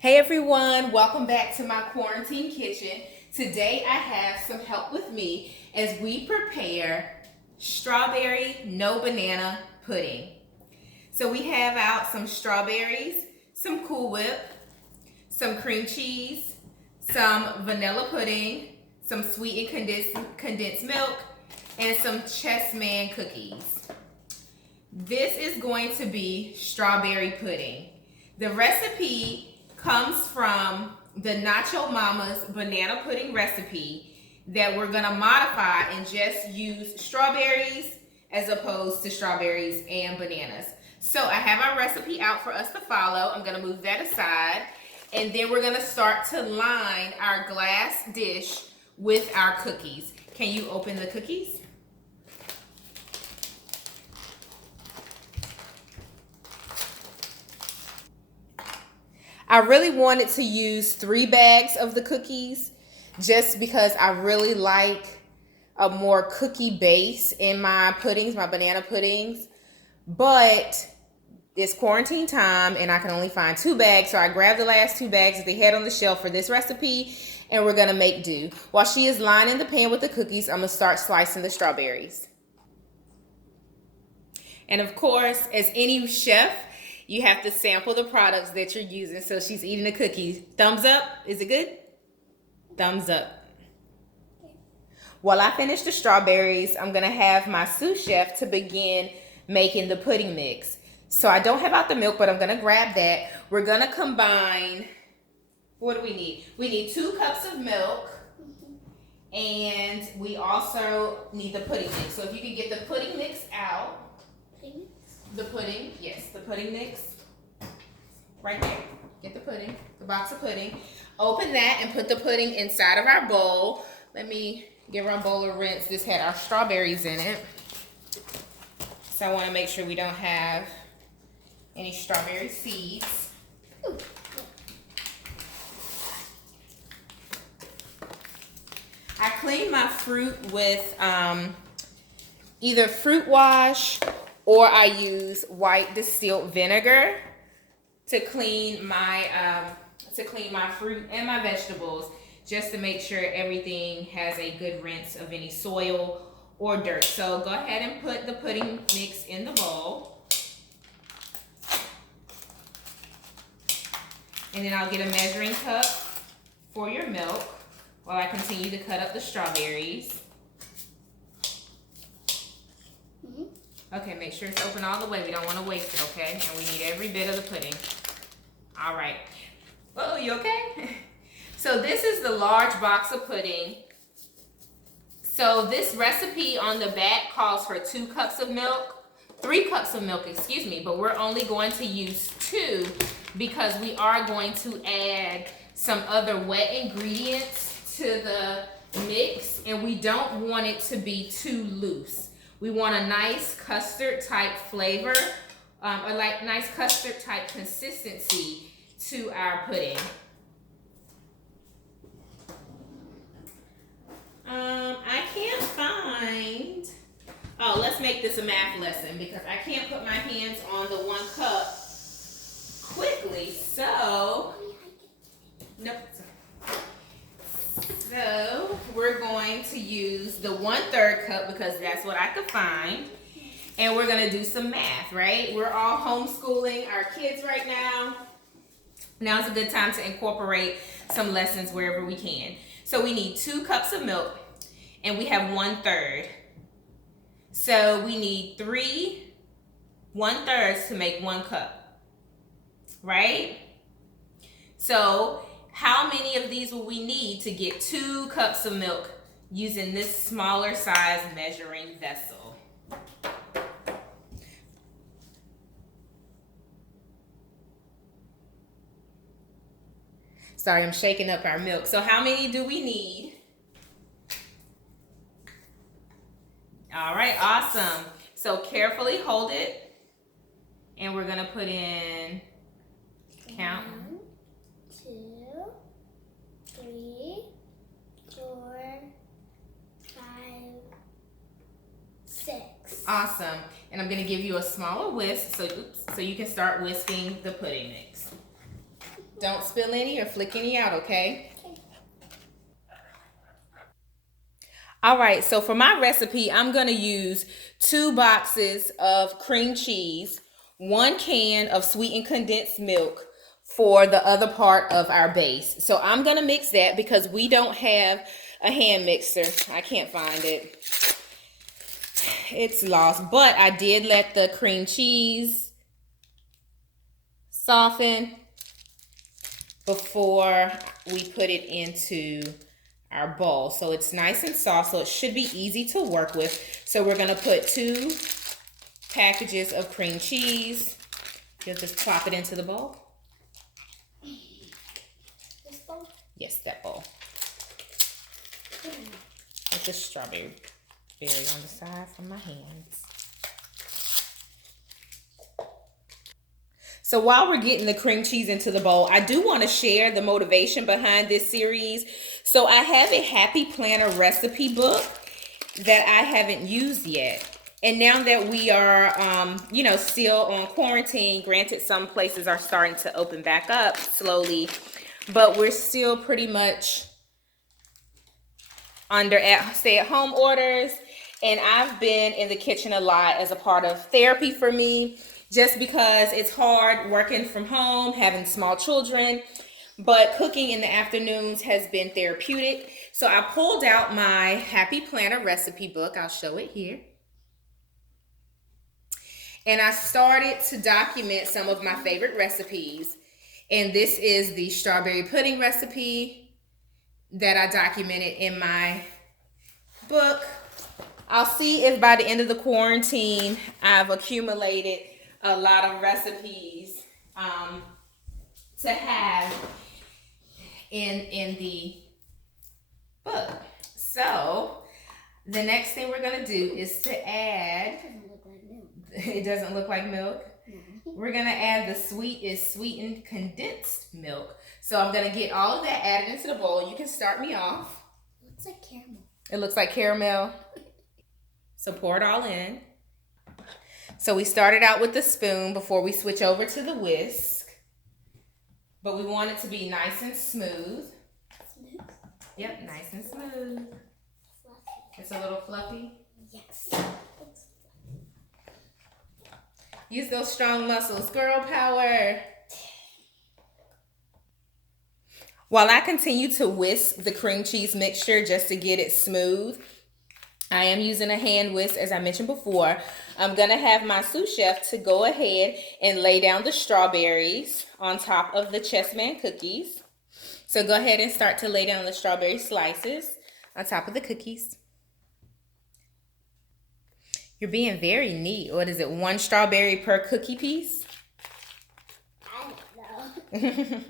Hey everyone, welcome back to my quarantine kitchen. Today I have some help with me as we prepare strawberry no banana pudding. So we have out some strawberries, some Cool Whip, some cream cheese, some vanilla pudding, some sweetened condensed milk, and some Chessman cookies. This is going to be strawberry pudding. The recipe comes from the Nacho Mama's banana pudding recipe that we're gonna modify and just use strawberries as opposed to strawberries and bananas. So I have our recipe out for us to follow. I'm gonna move that aside, and then we're gonna start to line our glass dish with our cookies. Can you open the cookies? I really wanted to use 3 bags of the cookies just because I really like a more cookie base in my puddings, my banana puddings. But it's quarantine time and I can only find 2 bags. So I grabbed the last 2 bags that they had on the shelf for this recipe, and we're gonna make do. While she is lining the pan with the cookies, I'm gonna start slicing the strawberries. And of course, as any chef, you have to sample the products that you're using. So she's eating the cookies. Thumbs up. Is it good? Thumbs up. While I finish the strawberries, I'm going to have my sous chef to begin making the pudding mix. So I don't have out the milk, but I'm going to grab that. We're going to combine, what do we need? We need 2 cups of milk, and we also need the pudding mix. So if you can get the pudding mix out. The pudding, yes, the pudding mix. Right there. Get the pudding, the box of pudding. Open that and put the pudding inside of our bowl. Let me give our bowl a rinse. This had our strawberries in it. So I want to make sure we don't have any strawberry seeds. I clean my fruit with either fruit wash, or I use white distilled vinegar to clean my fruit and my vegetables, just to make sure everything has a good rinse of any soil or dirt. So go ahead and put the pudding mix in the bowl. And then I'll get a measuring cup for your milk while I continue to cut up the strawberries. Okay, make sure it's open all the way. We don't want to waste it, okay? And we need every bit of the pudding. All right. Oh, you okay? So this is the large box of pudding. So this recipe on the back calls for 2 cups of milk, 3 cups of milk, excuse me, but we're only going to use 2 because we are going to add some other wet ingredients to the mix, and we don't want it to be too loose. We want a nice custard type flavor, or like nice custard type consistency to our pudding. I can't find, oh, let's make this a math lesson because I can't put my hands on the 1 cup quickly, so, nope. So we're going to use the 1/3 cup because that's what I could find. And we're going to do some math, right? We're all homeschooling our kids right now. Now's a good time to incorporate some lessons wherever we can. So we need 2 cups of milk, and we have 1/3. So we need 3 1/3s to make 1 cup, right? So how many of these will we need to get 2 cups of milk using this smaller size measuring vessel? Sorry, I'm shaking up our milk. So how many do we need? All right, awesome. So carefully hold it, and we're gonna put in, count. 1, 2, 3, 4, 5, 6. Awesome. And I'm gonna give you a smaller whisk so you can start whisking the pudding mix. Don't spill any or flick any out, okay? All right, so for my recipe, I'm gonna use 2 boxes of cream cheese, 1 can of sweetened condensed milk for the other part of our base. So I'm gonna mix that because we don't have a hand mixer. I can't find it. It's lost, but I did let the cream cheese soften before we put it into our bowl. So it's nice and soft, so it should be easy to work with. So we're gonna put 2 packages of cream cheese. You'll just plop it into the bowl. This bowl? Yes, that bowl. With a strawberry berry on the side from my hands. So while we're getting the cream cheese into the bowl, I do want to share the motivation behind this series. So I have a Happy Planner recipe book that I haven't used yet. And now that we are, still on quarantine, granted some places are starting to open back up slowly, but we're still pretty much under stay-at-home orders. And I've been in the kitchen a lot as a part of therapy for me, just because it's hard working from home, having small children, but cooking in the afternoons has been therapeutic. So I pulled out my Happy Planner recipe book. I'll show it here. And I started to document some of my favorite recipes. And this is the strawberry pudding recipe that I documented in my book. I'll see if by the end of the quarantine, I've accumulated a lot of recipes to have in the book. So the next thing we're gonna do is to add. It doesn't look like milk. We're gonna add the sweetened condensed milk. So I'm gonna get all of that added into the bowl. You can start me off. Looks like caramel. It looks like caramel. So pour it all in. So we started out with the spoon before we switch over to the whisk. But we want it to be nice and smooth. Smooth? Yep, nice and smooth. Fluffy. It's a little fluffy. Yes. Use those strong muscles. Girl power. While I continue to whisk the cream cheese mixture just to get it smooth, I am using a hand whisk, as I mentioned before. I'm going to have my sous chef to go ahead and lay down the strawberries on top of the chessman cookies. So go ahead and start to lay down the strawberry slices on top of the cookies. You're being very neat. What is it, 1 strawberry per cookie piece? I don't know.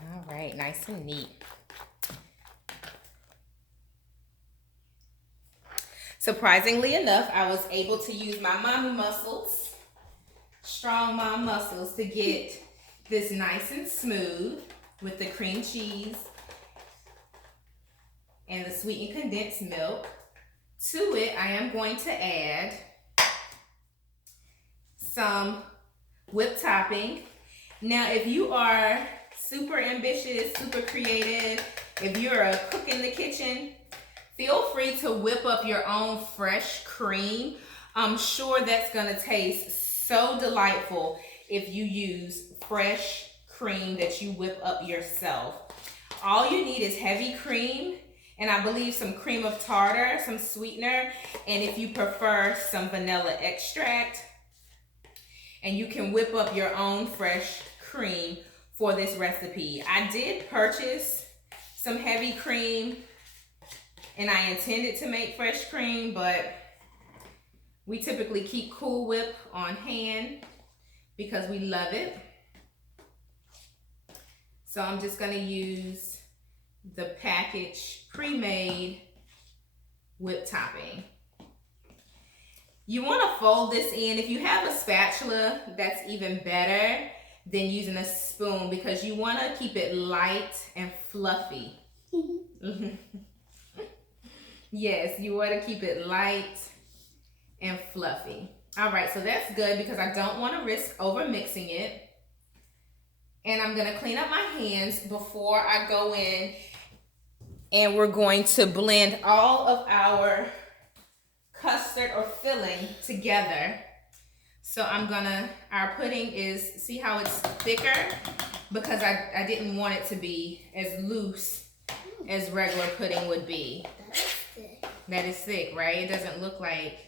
All right, nice and neat. Surprisingly enough, I was able to use my mommy muscles, strong mom muscles, to get this nice and smooth with the cream cheese and the sweetened condensed milk. To it, I am going to add some whipped topping. Now, if you are super ambitious, super creative, if you're a cook in the kitchen, feel free to whip up your own fresh cream. I'm sure that's gonna taste so delightful if you use fresh cream that you whip up yourself. All you need is heavy cream, and I believe some cream of tartar, some sweetener, and if you prefer, some vanilla extract. And you can whip up your own fresh cream for this recipe. I did purchase some heavy cream, and I intended to make fresh cream, but we typically keep Cool Whip on hand because we love it. So I'm just gonna use the packaged pre-made whipped topping. You wanna fold this in. If you have a spatula, that's even better than using a spoon because you wanna keep it light and fluffy. Yes, you want to keep it light and fluffy. All right, so that's good because I don't want to risk over mixing it. And I'm gonna clean up my hands before I go in, and we're going to blend all of our custard or filling together. So our pudding is, see how it's thicker? Because I didn't want it to be as loose as regular pudding would be. That is thick, right? It doesn't look like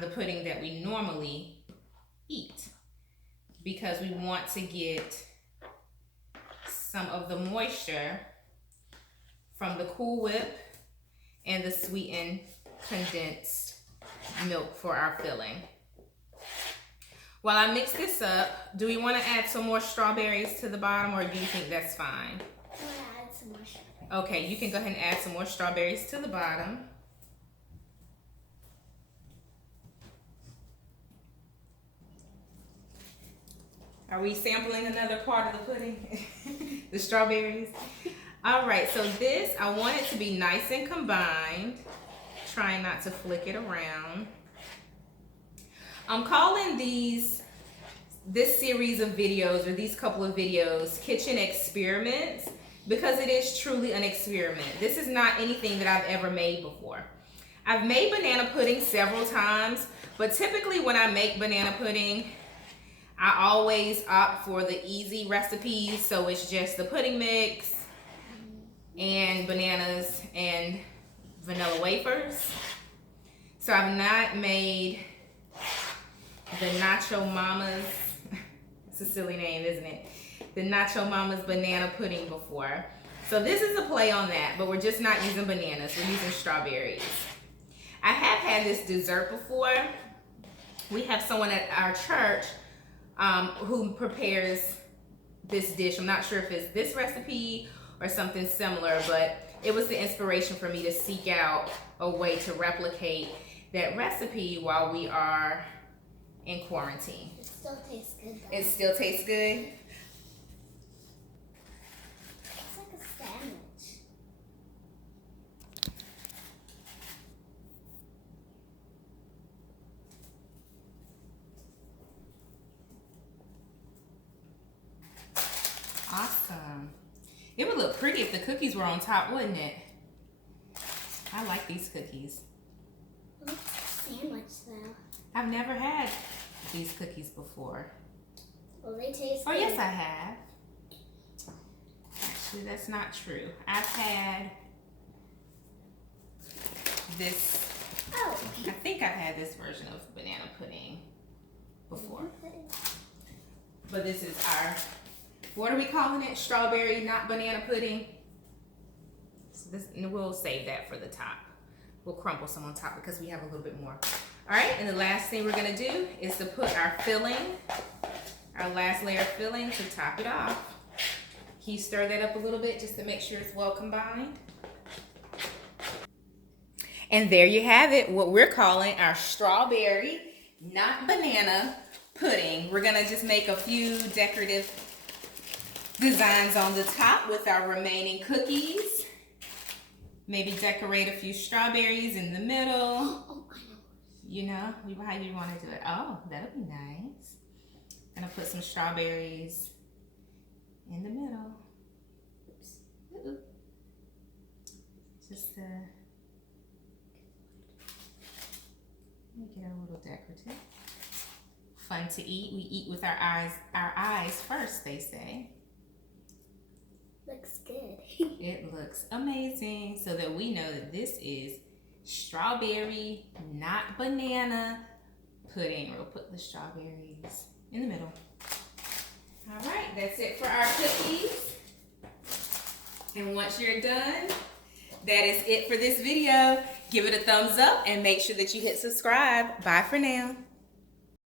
the pudding that we normally eat, because we want to get some of the moisture from the Cool Whip and the sweetened condensed milk for our filling. While I mix this up, do we want to add some more strawberries to the bottom, or do you think that's fine? I want to add some more strawberries. Okay, you can go ahead and add some more strawberries to the bottom. Are we sampling another part of the pudding? The strawberries? All right, so this, I want it to be nice and combined. Trying not to flick it around. I'm calling this series of videos, or these couple of videos, kitchen experiments, because it is truly an experiment. This is not anything that I've ever made before. I've made banana pudding several times, but typically when I make banana pudding, I always opt for the easy recipes. So it's just the pudding mix and bananas and vanilla wafers. So I've not made the Nacho Mama's, it's a silly name, isn't it? The Nacho Mama's banana pudding before. So this is a play on that, but we're just not using bananas, we're using strawberries. I have had this dessert before. We have someone at our church who prepares this dish. I'm not sure if it's this recipe or something similar, but it was the inspiration for me to seek out a way to replicate that recipe while we are in quarantine. It still tastes good though. It still tastes good? It's like a sandwich. Awesome. It would look pretty if the cookies were on top, wouldn't it? I like these cookies. It looks like a sandwich though. I've never had these cookies before. Well, they taste Oh, good. yes, I have. Actually, that's not true. I've had this, Oh. I think I've had this version of banana pudding before. But this is our, what are we calling it? Strawberry, not banana pudding. So this, and we'll save that for the top. We'll crumple some on top because we have a little bit more. All right, and the last thing we're gonna do is to put our filling, our last layer of filling, to top it off. Can you stir that up a little bit just to make sure it's well combined? And there you have it, what we're calling our strawberry, not banana, pudding. We're gonna just make a few decorative designs on the top with our remaining cookies. Maybe decorate a few strawberries in the middle. Oh, I know. You know, how you want to do it. Oh, that'll be nice. Gonna put some strawberries in the middle. Oops. Ooh. Just to make it a little decorative. Fun to eat. We eat with our eyes first, they say. Looks good. It looks amazing, so that we know that this is strawberry, not banana pudding. We'll put the strawberries in the middle. All right, that's it for our cookies. And once you're done, that is it for this video. Give it a thumbs up and make sure that you hit subscribe. Bye for now.